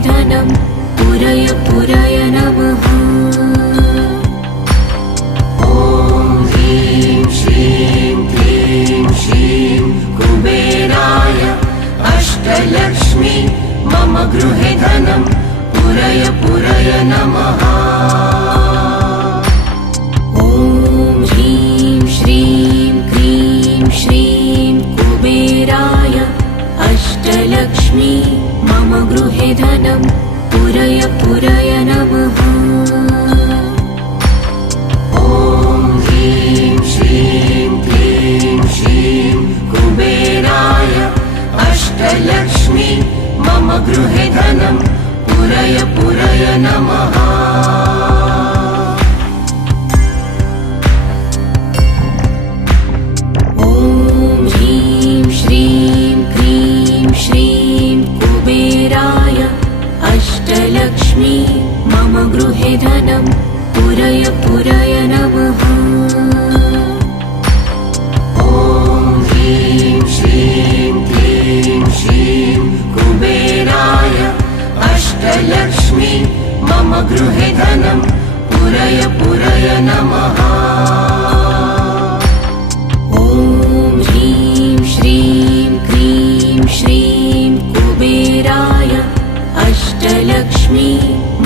धनं पुरय पुरय नमः। ॐ ह्रीं श्रीं क्लीं श्रीं कुबेराय अष्टलक्ष्मी मम गृहे धनं पुरय पुरय नमः। ॐ ह्रीं श्रीं क्लीं श्रीं कुबेराय अष्टलक्ष्मी मम गृहे धनं पुरय पुरय नमः। ॐ ह्रीं श्रीं क्लीं श्रीं कुबेराय अष्टलक्ष्मी मम गृहे धनं पुरय पुरय नमः। ॐ ह्रीं श्रीं क्लीं श्रीं कुबेराय अष्टलक्ष्मी मम गृहे धनं पुरय पुरय नमः। ॐ ह्रीं श्रीं क्लीं श्रीं कुबेराय अष्टलक्ष्मी मम गृहे धनं पुरय पुरय नमः। ॐ ह्रीं श्रीं क्लीं श्रीं कुबेराय अष्टलक्ष्मी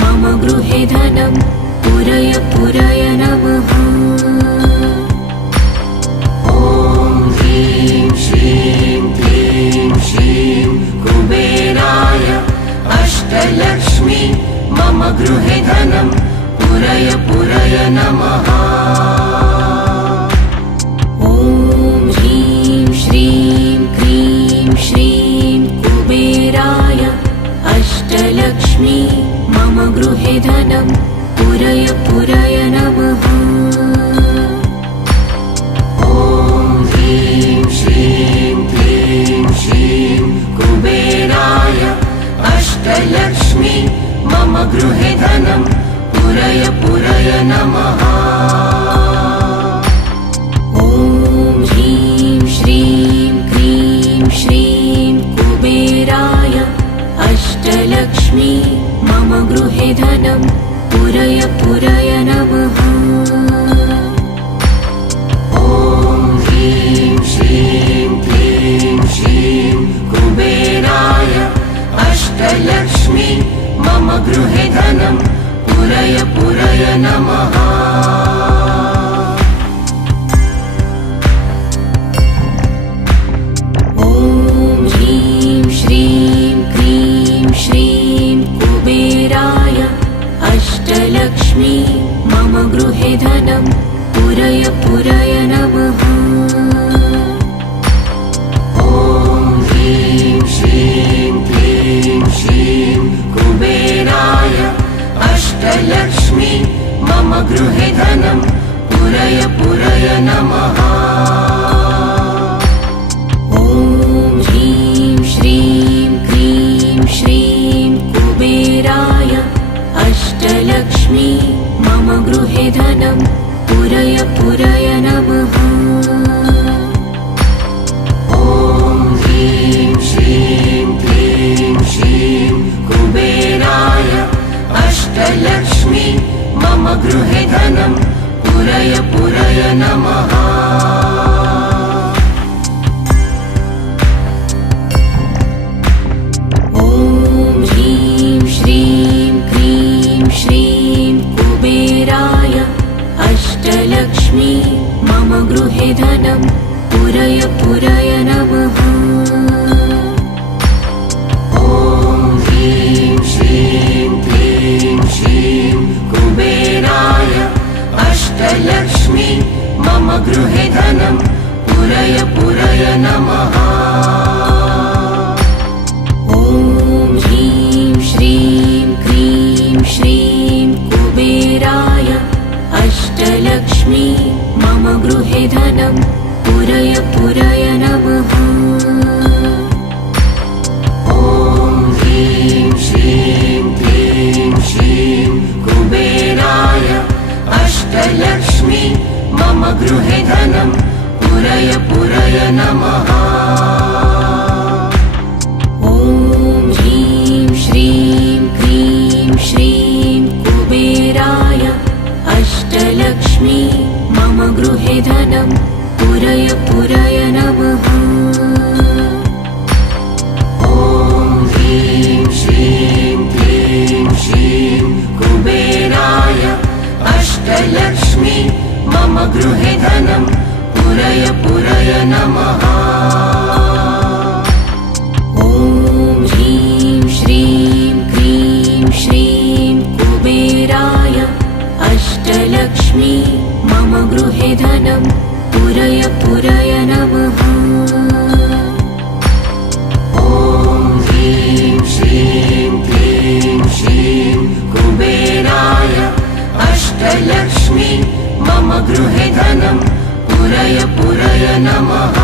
मम गृहे धनं पुरय पुरय नमः। ॐ ह्रीं श्रीं क्लीं श्रीं कुबेराय अष्टलक्ष्मी मम गृहे धनं पुरय पुरय नमः। ॐ ह्रीं श्रीं क्लीं श्रीं कुबेराय अष्टलक्ष्मी मम गृहे धनं पुरय पुरय नमः। ॐ ह्रीं श्रीं क्लीं श्रीं कुबेराय अष्टलक्ष्मी मम गृहे धनं पुरय पुरय नमः। ॐ ह्रीं श्रीं क्लीं श्रीं कुबेराय अष्टलक्ष्मी मम गृहे धनं पुरय पुरय नमः। ॐ ह्रीं श्रीं क्लीं श्रीं कुबेराय अष्टलक्ष्मी मम गृहे धनं पुरय पुरय नमः। ॐ ह्रीं श्रीं क्लीं श्रीं कुबेराय अष्टलक्ष्मी मम गृहे धनं पुरय पुरय नमः। ॐ ह्रीं श्रीं क्लीं श्रीं कुबेराय अष्टलक्ष्मी मम गृहे धनं पुरय पुरय नमः। ॐ ह्रीं श्रीं क्लीं श्रीं कुबेराय अष्टलक्ष्मी मम गृहे धनं पुरय पुरय नमः। ॐ ह्रीं श्रीं क्लीं श्रीं कुबेराय अष्टलक्ष्मी मम गृहे धनं पुरय पुरय नमः। ॐ ह्रीं श्रीं क्लीं श्रीं कुबेराय अष्टलक्ष्मी मम गृहे धनं पुरय पुरय नमः। ॐ ह्रीं श्रीं क्लीं श्रीं कुबेराय अष्टलक्ष्मी मम गृहे धनं पुरय पुरय नमः। ॐ ह्रीं श्रीं क्लीं श्रीं कुबेराय अष्टलक्ष्मी मम गृहे धनं पुरय पुरय नमः। ॐ ह्रीं श्रीं क्लीं श्रीं कुबेराय अष्टलक्ष्मी मम गृहे धनं पुरय पुरय नमः। ॐ ह्रीं श्रीं गृहे धनं पुरय पुरय नमः। ॐ ह्रीं श्रीं क्लीं श्रीं कुबेराय अष्टलक्ष्मी मम गृहे धनं पुरय पुरय नमः। ॐ ह्रीं श्रीं क्लीं श्रीं कुबेराय अष्टलक्ष्मी मम गृहे धनं पुरय पुरय नमः। ॐ ह्रीं श्रीं क्लीं श्रीं कुबेराय अष्टलक्ष्मी मम गृहे धनं पुरय पुरय नमः।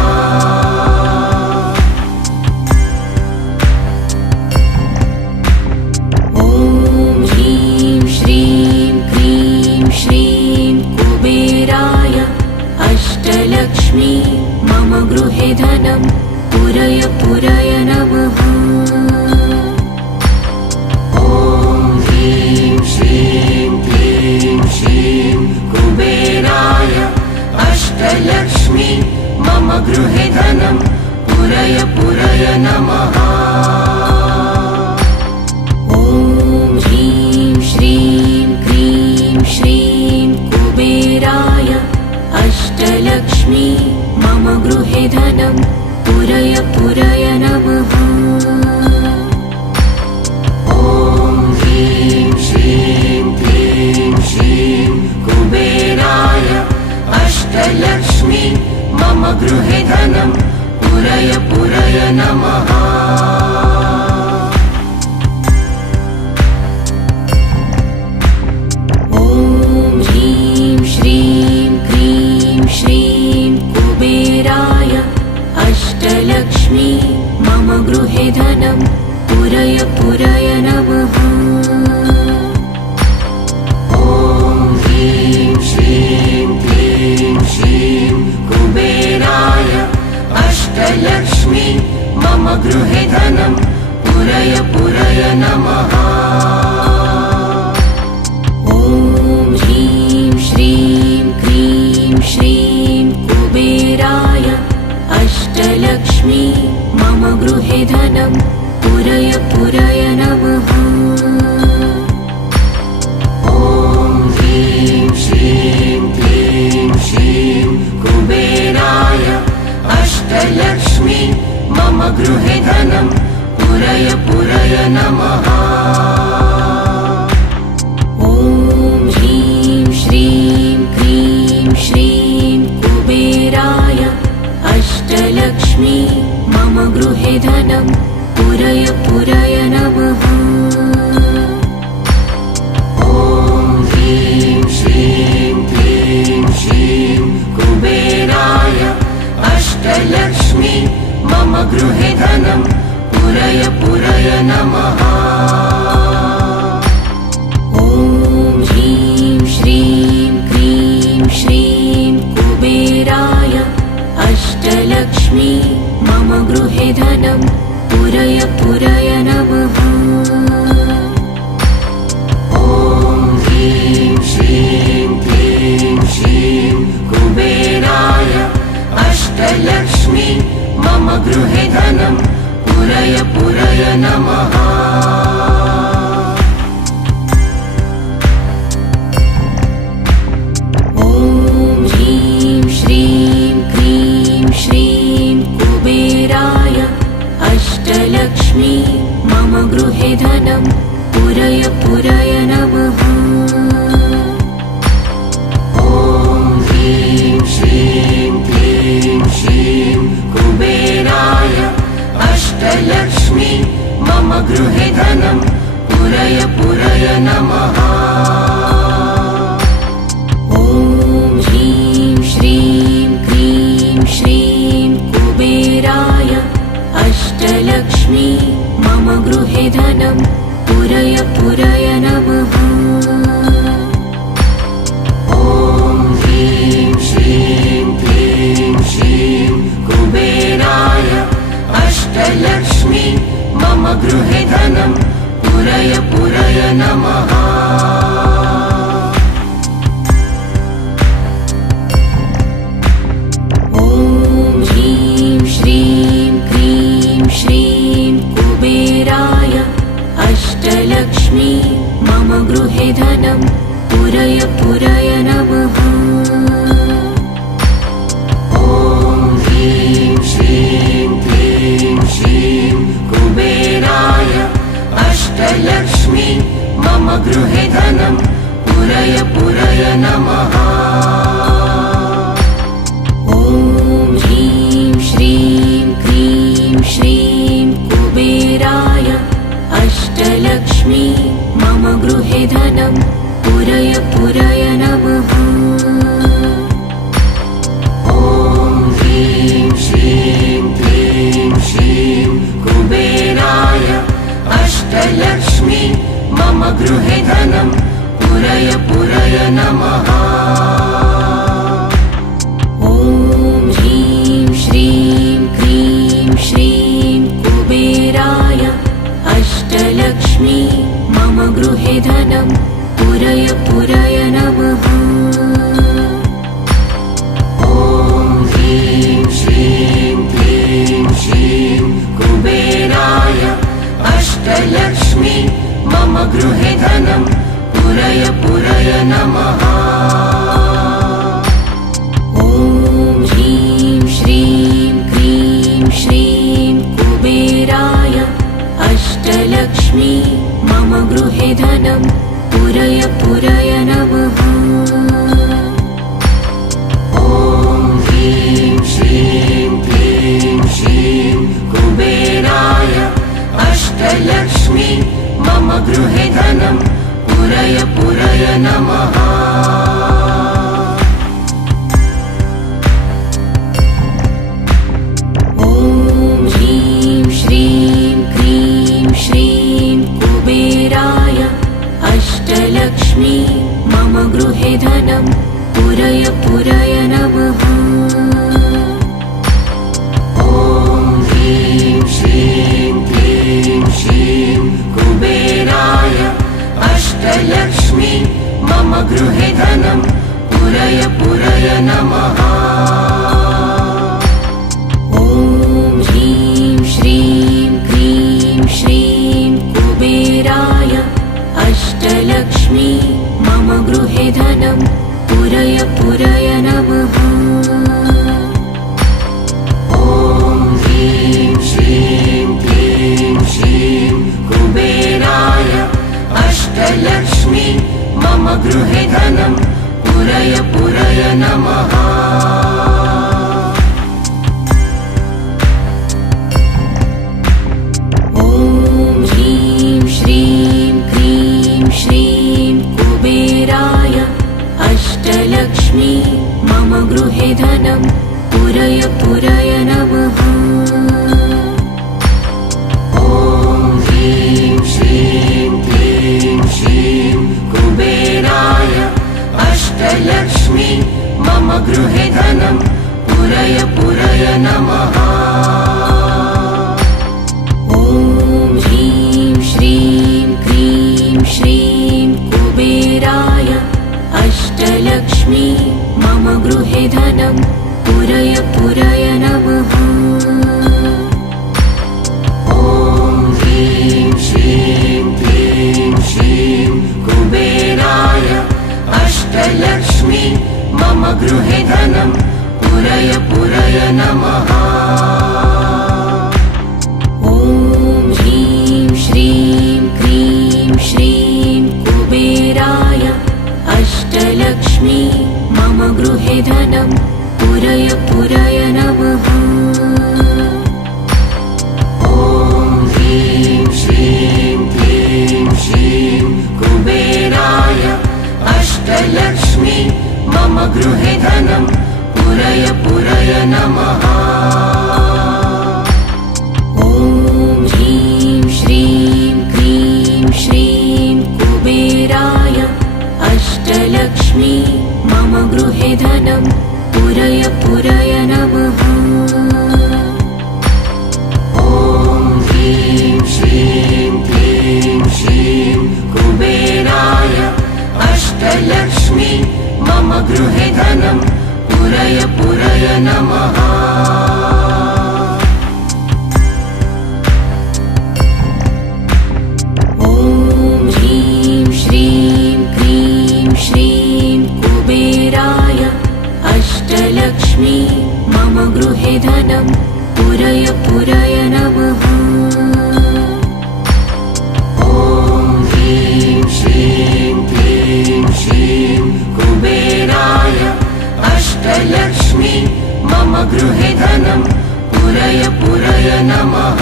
ॐ ह्रीं श्रीं क्लीं श्रीं कुबेराय अष्टलक्ष्मी मम गृहे धनं पुरय पुरय नमः। ॐ ह्रीं श्रीं क्लीं श्रीं कुबेराय अष्टलक्ष्मी मम गृहे धनं पुरय पुरय नमः। ॐ ह्रीं श्रीं क्लीं श्रीं कुबेराय अष्टलक्ष्मी मम गृहे धनं पुरय पुरय नमः। ॐ ह्रीं श्रीं क्लीं श्रीं कुबेराय अष्टलक्ष्मी मम गृहे धनं पुरय पुरय नमः। ॐ ह्रीं श्रीं क्लीं श्रीं कुबेराय अष्टलक्ष्मी मम गृहे धनं पुरय पुरय नमः। ॐ ह्रीं श्रीं क्लीं श्रीं कुबेराय अष्टलक्ष्मी मम गृहे धनं पुरय पुरय नमः। ॐ ह्रीं श्रीं क्लीं श्रीं कुबेराय अष्टलक्ष्मी मम गृहे धनं पुरय पुरय नमः। ॐ ह्रीं श्रीं क्लीं श्रीं कुबेराय अष्टलक्ष्मी मम गृहे धनं पुरय पुरय नमः। ॐ ह्रीं श्रीं क्लीं श्रीं कुबेराय अष्टलक्ष्मी मम गृहे धनं पुरय पुरय नमः। ॐ ह्रीं श्रीं क्लीं श्रीं कुबेराय अष्टलक्ष्मी मम गृहे धनं पुरय पुरय नमः। ॐ ह्रीं श्रीं क्लीं श्रीं कुबेराय अष्टलक्ष्मी मम गृहे धनं पुरय पुरय नमः। ॐ ह्रीं श्रीं क्लीं श्रीं कुबेराय अष्टलक्ष्मी मम गृहे धनं पुरय पुरय नमः। ॐ ह्रीं श्रीं क्लीं श्रीं कुबेराय अष्टलक्ष्मी मम गृहे धनं पुरय पुरय नमः। ॐ ह्रीं श्रीं क्लीं श्रीं कुबेराय अष्टलक्ष्मी मम गृहे धनं पुरय पुरय नमः। ॐ ह्रीं श्रीं क्लीं श्रीं कुबेराय अष्टलक्ष्मी मम गृहे धनं पुरय पुरय नमः। ॐ ह्रीं श्रीं क्लीं श्रीं कुबेराय अष्टलक्ष्मी मम गृहे धनं पुरय पुरय नमः। ॐ ह्रीं श्रीं क्लीं श्रीं कुबेराय अष्टलक्ष्मी मम गृहे धनं पुरय पुरय नमः। ॐ ह्रीं श्रीं क्लीं श्रीं कुबेराय अष्टलक्ष्मी मम गृहे धनं पुरय पुरय नमः। ॐ ह्रीं श्रीं क्लीं श्रीं कुबेराय अष्टलक्ष्मी मम गृहे धनं पुरय पुरय नमः। ॐ ह्रीं श्रीं क्लीं श्रीं कुबेराय अष्टलक्ष्मी मम गृहे धनं पुरय पुरय नमः। ॐ ह्रीं श्रीं क्लीं श्रीं कुबेराय अष्टलक्ष्मी मम गृहे धनं पुरय पुरय नमः। ॐ ह्रीं श्रीं क्लीं श्रीं कुबेराय अष्टलक्ष्मी मम गृहे धनं पुरय पुरय नमः। ॐ ह्रीं श्रीं क्लीं श्रीं कुबेराय अष्टलक्ष्मी मम गृहे धनं पुरय पुरय नमः। ॐ ह्रीं श्रीं क्लीं श्रीं कुबेराय अष्टलक्ष्मी मम गृहे धनं पुरय पुरय नमः। ॐ ह्रीं श्रीं क्लीं श्रीं कुबेराय अष्टलक्ष्मी मम गृहे धनं पुरय पुरय नमः। ॐ ह्रीं श्रीं क्लीं श्रीं कुबेराय अष्टलक्ष्मी मम गृहे धनं पुरय पुरय नमः। ॐ ह्रीं श्रीं क्लीं श्रीं कुबेराय अष्टलक्ष्मी मम गृहे धनं पुरय पुरय नमः। ॐ ह्रीं श्रीं क्लीं श्रीं कुबेराय अष्टलक्ष्मी मम गृहे धनं पुरय पुरय नमः। ॐ ह्रीं श्रीं क्लीं श्रीं कुबेराय अष्टलक्ष्मी मम गृहे धनं पुरय पुरय नमः। ॐ ह्रीं श्रीं क्लीं श्रीं कुबेराय अष्टलक्ष्मी मम गृहे धनं पुरय पुरय नमः। ॐ ह्रीं श्रीं क्लीं श्रीं कुबेराय अष्टलक्ष्मी मम गृहे धनं पुरय पुरय नमः। ॐ ह्रीं श्रीं क्लीं श्रीं कुबेराय अष्टलक्ष्मी मम गृहे धनं पुरय पुरय नमः। ॐ ह्रीं श्रीं क्लीं श्रीं कुबेराय अष्टलक्ष्मी मम गृहे धनं पुरय पुरय नमः।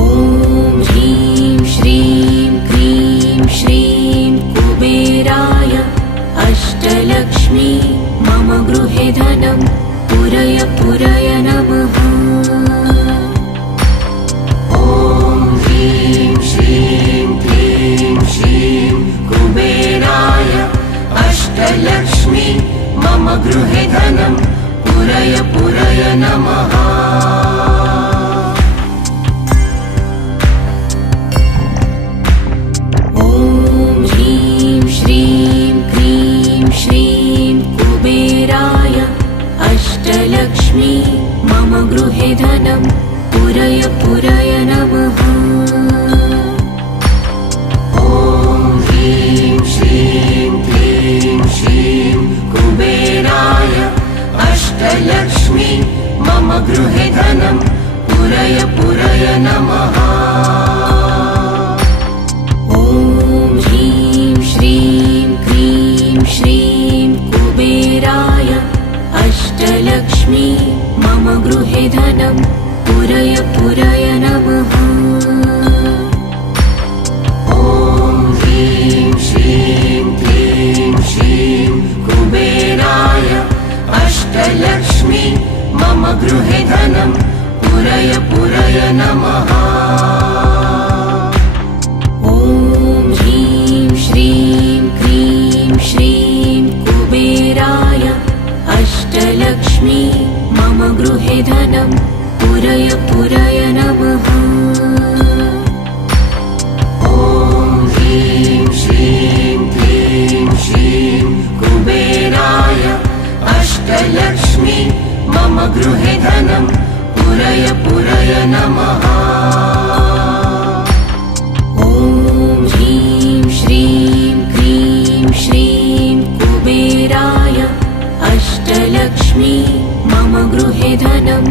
ॐ ह्रीं श्रीं क्लीं श्रीं कुबेराय अष्टलक्ष्मी मम गृहे धनं पुरय पुरय नमः। ॐ ह्रीं श्रीं क्लीं श्रीं कुबेराय अष्टलक्ष्मी मम गृहे धनं पुरय पुरय नमः। ॐ ह्रीं श्रीं गृहे धनं पुरय पुरय नमः। ॐ ह्रीं श्रीं क्लीं श्रीं कुबेराय अष्टलक्ष्मी मम गृहे धनं पुरय पुरय नमः। ॐ ह्रीं श्रीं क्लीं श्रीं कुबेराय अष्टलक्ष्मी मम गृहे धनं पुरय पुरय नमः। ॐ ह्रीं श्रीं क्लीं श्रीं कुबेराय अष्टलक्ष्मी मम गृहे धनं पुरय पुरय नमः। ॐ ह्रीं श्रीं क्लीं श्रीं कुबेराय अष्टलक्ष्मी मम गृहे धनं पुरय पुरय नमः। ॐ ह्रीं श्रीं क्लीं श्रीं कुबेराय अष्टलक्ष्मी मम गृहे धनं पुरय पुरय नमः। ॐ ह्रीं श्रीं क्लीं श्रीं कुबेराय अष्टलक्ष्मी मम गृहे धनं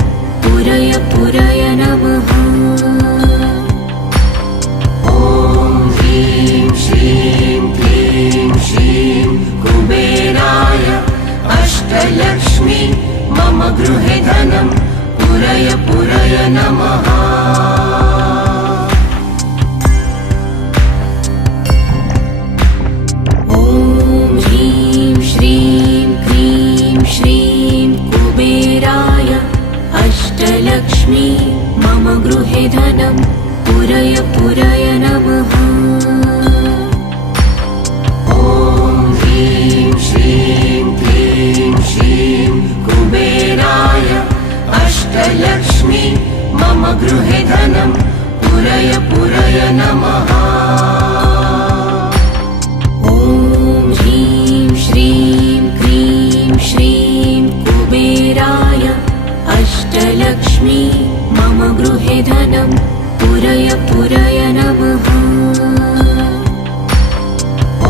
पुरय पुरय नमः। ॐ ह्रीं श्रीं क्लीं श्रीं कुबेराय अष्टलक्ष्मी मम गृहे धनं पुरय पुरय नमः। ॐ ह्रीं श्रीं क्लीं श्रीं कुबेराय अष्टलक्ष्मी मम गृहे धनं पुरय पुरय नमः। ॐ ह्रीं श्रीं क्लीं श्रीं कुबेराय अष्टलक्ष्मी मम गृहे धनं पुरय पुरय नमः। ॐ ह्रीं श्रीं क्लीं श्रीं कुबेराय अष्टलक्ष्मी मम गृहे धनं पुरय पुरय नमः।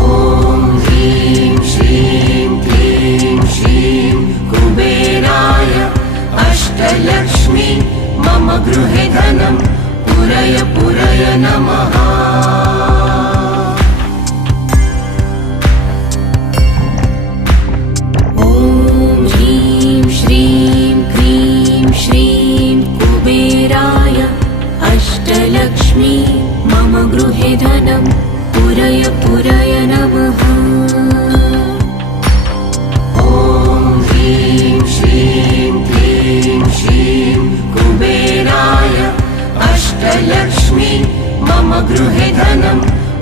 ॐ ह्रीं श्रीं क्लीं श्रीं कुबेराय अष्टलक्ष्मी मम गृहे धनं पुरय पुरय नमः। ॐ ह्रीं श्रीं क्लीं श्रीं कुबेराय अष्टलक्ष्मी मम गृहे धनं पुरय पुरय नमः। ॐ ह्रीं श्रीं क्लीं श्रीं कुबेराय अष्टलक्ष्मी मम गृहे धनं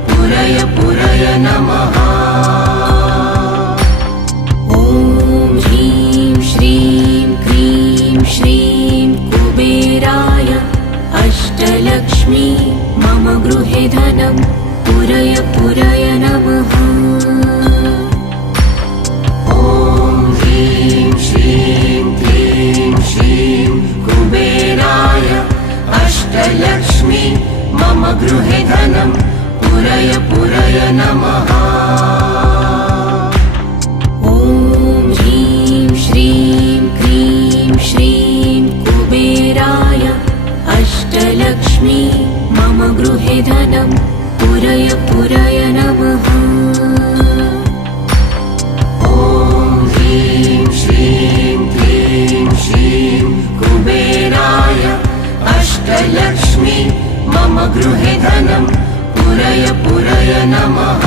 पुरय पुरय नमः। ॐ ह्रीं श्रीं क्लीं श्रीं कुबेराय अष्टलक्ष्मी मम गृहे धनं पुरय पुरय नमः। ॐ ह्रीं श्रीं क्लीं श्रीं कुबेराय अष्टलक्ष्मी मम गृहे धनं पुरय पुरय नमः। ॐ ह्रीं श्रीं क्लीं श्रीं कुबेराय अष्टलक्ष्मी मम गृहे धनं पुरय पुरय नमः। ॐ ह्रीं श्रीं क्लीं श्रीं कुबेराय अष्टलक्ष्मी मम गृहे धनं पुरय पुरय नमः।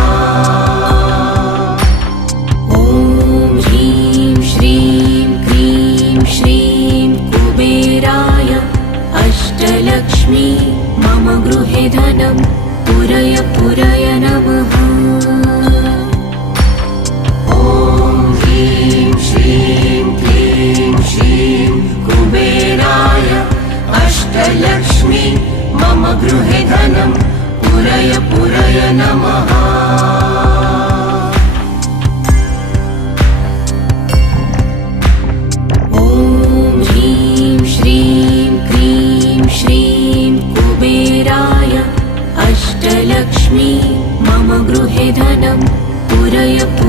ॐ ह्रीं श्रीं क्लीं श्रीं कुबेराय अष्टलक्ष्मी मम गृहे धनं पुरय पुरय नमः। ॐ ह्रीं श्रीं क्लीं श्रीं कुबेराय अष्टलक्ष्मी मम गृहे धनं पुरय पुरय नमः। ॐ ह्रीं श्रीं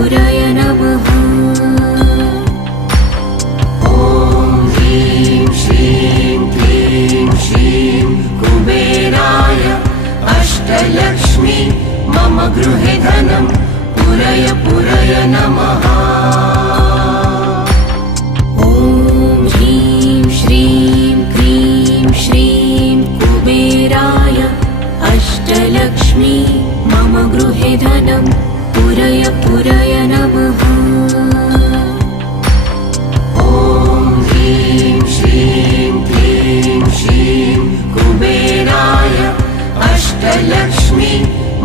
पुरय नमः। ॐ ह्रीं श्रीं क्लीं श्रीं कुबेराय अष्टलक्ष्मी मम गृहे धनं पुरय पुरय नमः। ॐ ह्रीं श्रीं क्लीं श्रीं कुबेराय अष्टलक्ष्मी मम गृहे धनं पुरय पुरय नमः। ॐ ह्रीं श्रीं क्लीं श्रीं कुबेराय अष्टलक्ष्मी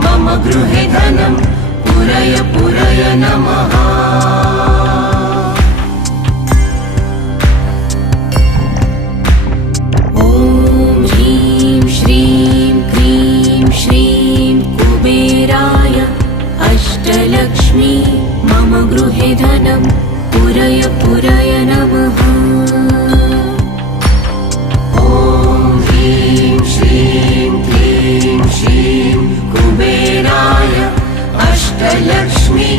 मम गृहे धनं पुरय पुरय नमः। ॐ ह्रीं श्रीं क्लीं श्रीं कुबेराय अष्टलक्ष्मी मम गृहे धनं पुरय पुरय नमः। ॐ ह्रीं श्रीं क्लीं श्रीं कुबेराय अष्टलक्ष्मी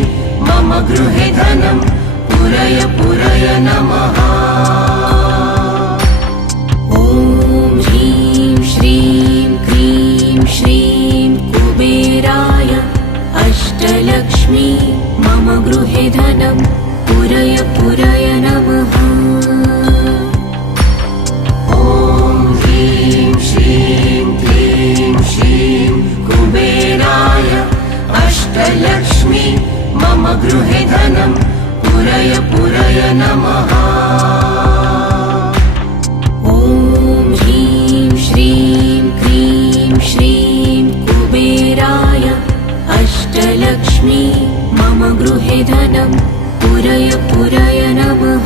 मम गृहे धनं पुरय पुरय नमः। ॐ ह्रीं श्रीं क्लीं श्रीं कुबेराय अष्टलक्ष्मी मम गृहे धनं पुरय पुरय नमः। ॐ ह्रीं श्रीं क्लीं श्रीं कुबेराय अष्टलक्ष्मी मम गृहे धनं पुरय पुरय नमः। ॐ ह्रीं श्रीं क्लीं श्रीं कुबेराय अष्टलक्ष्मी मम गृहे धनं पुरय पुरय नमः।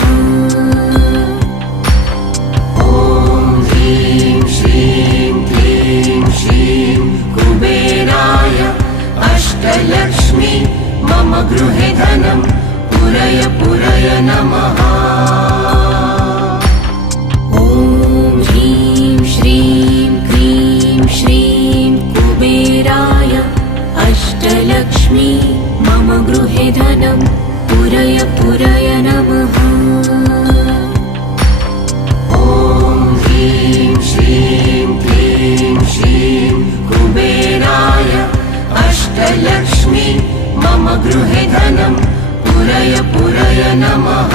ॐ ह्रीं श्रीं क्लीं श्रीं कुबेराय अष्टलक्ष्मी मम गृहे धनं पुरय पुरय नमः। ॐ ह्रीं श्रीं क्लीं श्रीं कुबेराय अष्टलक्ष्मी मम गृहे धनं पुरय पुरय नमः। ॐ ह्रीं श्रीं क्लीं श्रीं कुबेराय अष्टलक्ष्मी मम गृहे धनं पुरय पुरय नमः।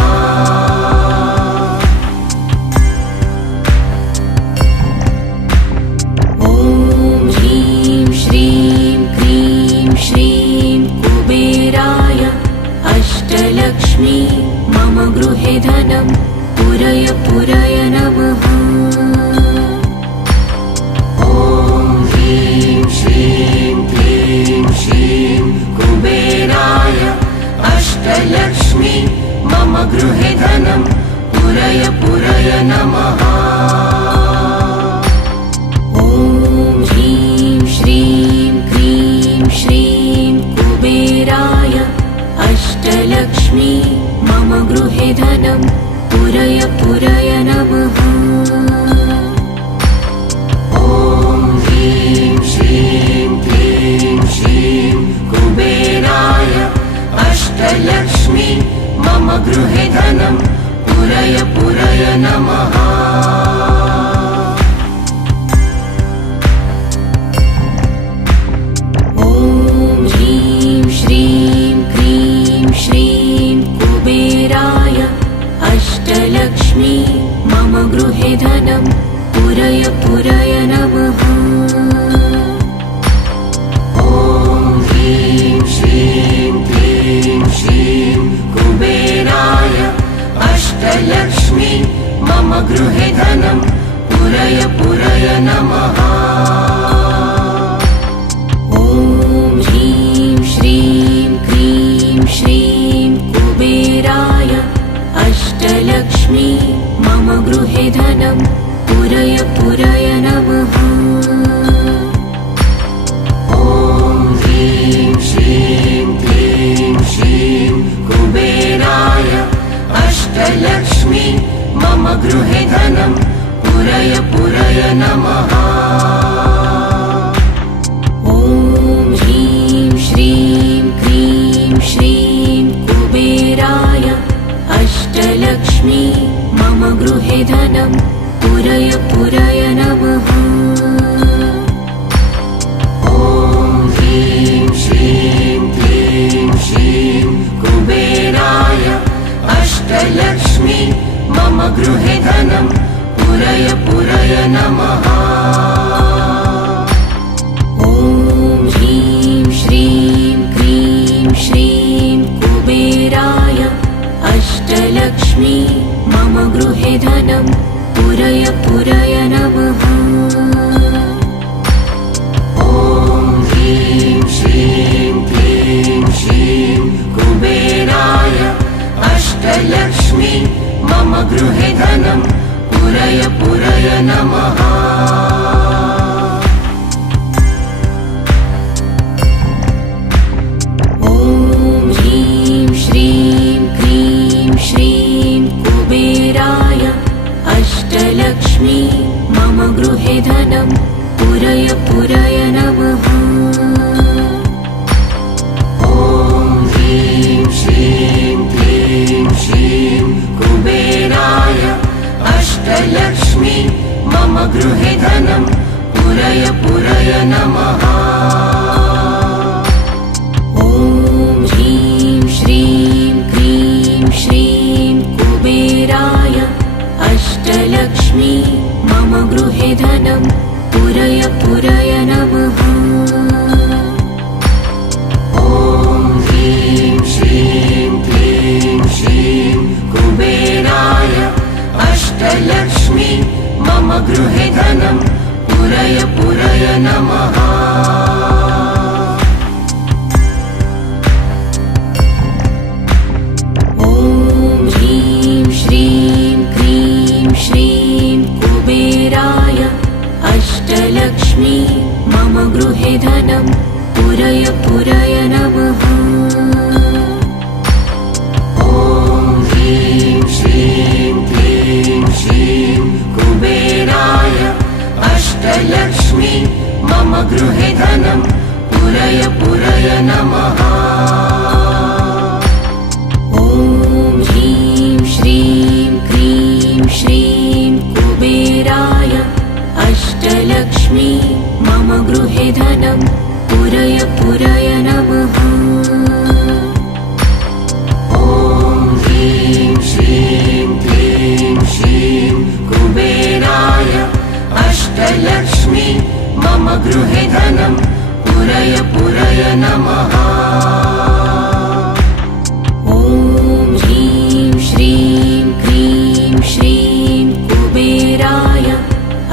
ॐ ह्रीं श्रीं क्लीं श्रीं कुबेराय अष्टलक्ष्मी मम गृहे धनं पुरय पुरय नमः। ॐ ह्रीं श्रीं क्लीं श्रीं कुबेराय अष्टलक्ष्मी मम गृहे धनं पुरय पुरय नमः। ॐ ह्रीं श्रीं क्लीं श्रीं कुबेराय अष्टलक्ष्मी मम गृहे धनं पुरय पुरय नमः। ॐ ह्रीं श्रीं क्लीं श्रीं कुबेराय अष्टलक्ष्मी मम गृहे धनं पुरय पुरय नमः। ॐ ह्रीं श्रीं क्लीं श्रीं कुबेराय अष्टलक्ष्मी मम गृहे धनं पुरय पुरय नमः। ॐ ह्रीं श्रीं क्लीं श्रीं कुबेराय अष्टलक्ष्मी मम गृहे धनं पुरय पुरय नमः। ॐ ह्रीं श्रीं क्लीं श्रीं कुबेराय अष्टलक्ष्मी मम गृहे धनं पुरय पुरय नमः। ॐ ह्रीं श्रीं क्लीं श्रीं कुबेराय अष्टलक्ष्मी मम गृहे धनं पुरय पुरय नमः। ॐ ह्रीं श्रीं क्लीं श्रीं अष्टलक्ष्मी मम गृहे धनं पुरय पुरय नमः। ॐ ह्रीं श्रीं क्लीं श्रीं कुबेराय अष्टलक्ष्मी मम गृहे धनं पुरय पुरय नमः। ॐ ह्रीं श्रीं क्लीं श्रीं कुबेराय अष्टलक्ष्मी मम गृहे धनं पुरय पुरय नमः। ॐ ह्रीं श्रीं क्लीं श्रीं कुबेराय अष्टलक्ष्मी मम गृहे धनं पुरय पुरय नमः। ॐ ह्रीं श्रीं क्लीं श्रीं कुबेराय अष्टलक्ष्मी मम गृहे धनं पुरय पुरय नमः। ॐ ह्रीं श्रीं क्लीं श्रीं कुबेराय अष्टलक्ष्मी मम गृहे धनं पुरय पुरय नमः। ॐ ह्रीं श्रीं क्लीं श्रीं कुबेराय अष्टलक्ष्मी मम गृहे धनं पुरय पुरय नमः। ॐ ह्रीं श्रीं क्लीं श्रीं कुबेराय अष्टलक्ष्मी मम गृहे धनं पुरय पुरय नमः। ॐ ह्रीं श्रीं क्लीं श्रीं कुबेराय अष्टलक्ष्मी मम गृहे धनं पुरय पुरय नमः। ॐ ह्रीं श्रीं क्लीं श्रीं कुबेराय अष्टलक्ष्मी मम गृहे धनं पुरय पुरय नमः। ॐ ह्रीं श्रीं क्लीं श्रीं कुबेराय अष्टलक्ष्मी मम गृहे धनं पुरय पुरय नमः। ॐ ह्रीं श्रीं क्लीं श्रीं कुबेराय अष्टलक्ष्मी मम गृहे धनं पुरय पुरय नमः। ॐ ह्रीं श्रीं क्लीं श्रीं कुबेराय अष्टलक्ष्मी मम गृहे धनं पुरय पुरय नमः। ॐ ह्रीं श्रीं क्लीं श्रीं कुबेराय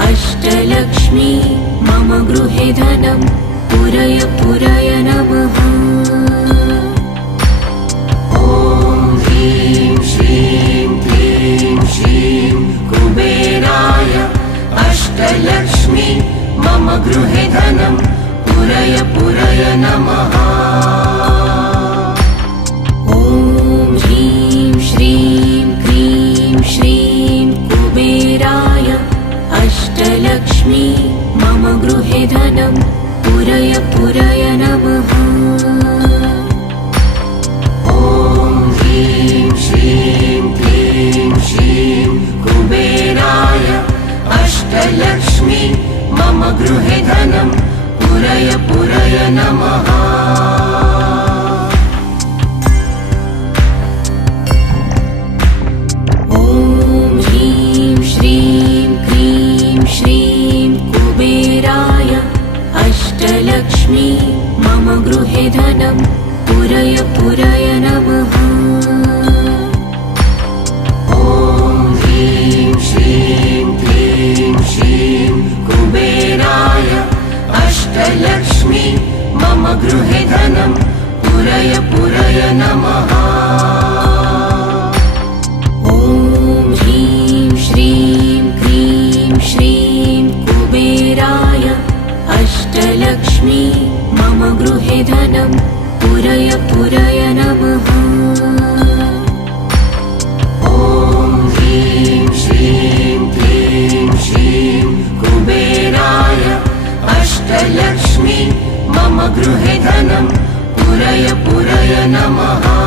अष्टलक्ष्मी मम गृहे धनं पुरय पुरय नमः। ॐ ह्रीं श्रीं क्लीं श्रीं कुबेराय अष्टलक्ष्मी मम गृहे धनं पुरय पुरय नमः। ॐ ह्रीं श्रीं क्लीं श्रीं कुबेराय अष्टलक्ष्मी मम गृहे धनं पुरय पुरय नमः। ॐ ह्रीं श्रीं क्लीं श्रीं कुबेराय अष्टलक्ष्मी मम गृहे धनं पुरय पुरय नमः। ॐ ह्रीं श्रीं क्लीं श्रीं कुबेराय अष्टलक्ष्मी मम गृहे धनं पुरय पुरय नमः। ॐ ह्रीं श्रीं क्लीं श्रीं कुबेराय अष्टलक्ष्मी मम गृहे धनं पुरय पुरय नमः। ॐ ह्रीं श्रीं क्लीं श्रीं कुबेराय अष्टलक्ष्मी मम गृहे धनं पुरय पुरय नमः। ॐ ह्रीं श्रीं क्लीं श्रीं कुबेराय अष्टलक्ष्मी मम गृहे धनं पुरय पुरय नमः। ॐ ह्रीं श्रीं क्लीं श्रीं कुबेराय अष्टलक्ष्मी मम गृहे धनं पुरय पुरय नमः। ॐ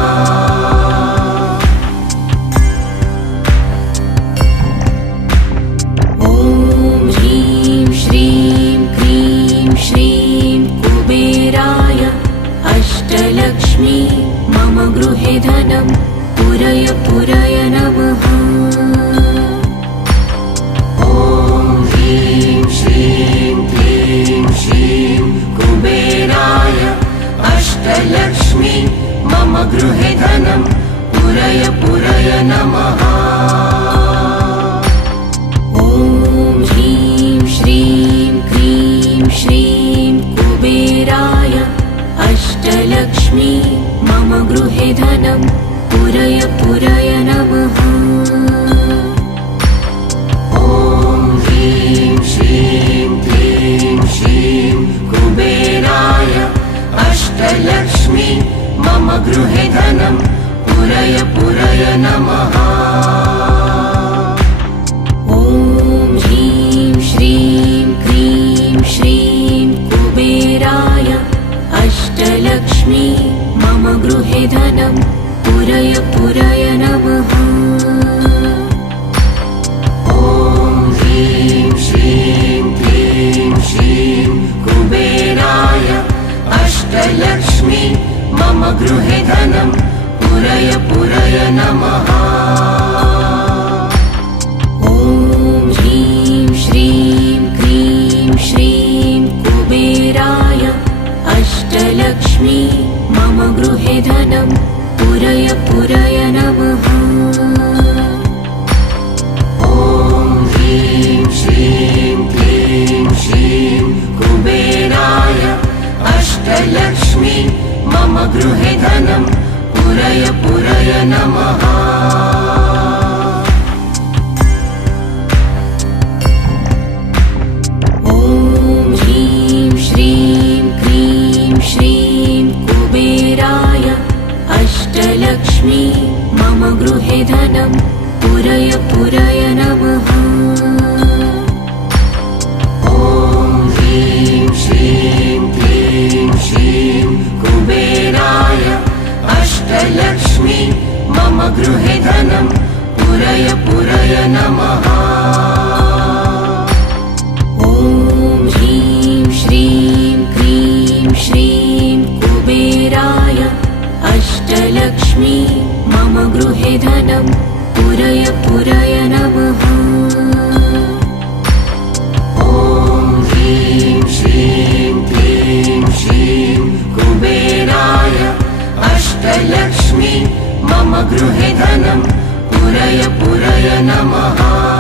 धनं पुरय पुरय नमः। ॐ ह्रीं श्रीं क्लीं श्रीं कुबेराय अष्टलक्ष्मी मम गृहे धनं पुरय पुरय नमः। ॐ ह्रीं श्रीं क्लीं श्रीं कुबेराय अष्टलक्ष्मी मम गृहे धनं पुरय पुरय नमः। ॐ ह्रीं श्रीं क्लीं श्रीं कुबेराय अष्टलक्ष्मी मम गृहे धनं पुरय पुरय नमः। ॐ ह्रीं श्रीं क्लीं श्रीं कुबेराय अष्टलक्ष्मी मम गृहे धनं पुरय पुरय नमः। ॐ ह्रीं श्रीं क्लीं श्रीं कुबेराय अष्टलक्ष्मी मम गृहे धनं पुरय पुरय नमः। ॐ ह्रीं श्रीं क्लीं श्रीं कुबेराय अष्टलक्ष्मी मम गृहे धनं पुरय पुरय नमः। ॐ ह्रीं श्रीं क्लीं श्रीं कुबेराय अष्टलक्ष्मी मम गृहे धनं पुरय पुरय नमः। ॐ ह्रीं श्रीं क्लीं श्रीं कुबेराय अष्टलक्ष्मी मम गृहे धनं पुरय पुरय नमः। ॐ ह्रीं श्रीं क्लीं श्रीं कुबेराय अष्टलक्ष्मी मम गृहे धनं पुरय पुरय नमः। ॐ ह्रीं श्रीं क्लीं श्रीं कुबेराय अष्टलक्ष्मी मम गृहे धनं पुरय पुरय नमः। ॐ ह्रीं श्रीं क्लीं श्रीं कुबेराय अष्टलक्ष्मी मम गृहे धनं पुरय पुरय नमः।